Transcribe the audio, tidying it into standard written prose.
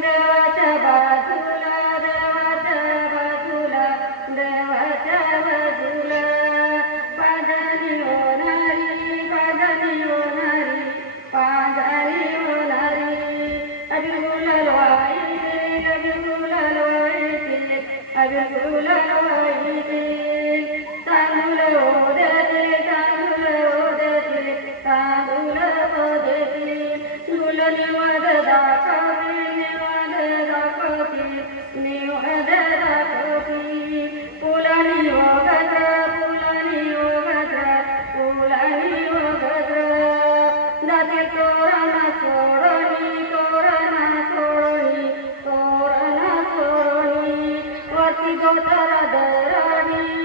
देवाच्या बाजूला देवाच्या बाजूला पांढरी होणारी अबीर गुलाल वाईते तांदूळ ओढते झुलनी मध दाखवती निवद दाखवती फुलानी वगद जाते तोरणा सोडणी वरती गोतरा दरणी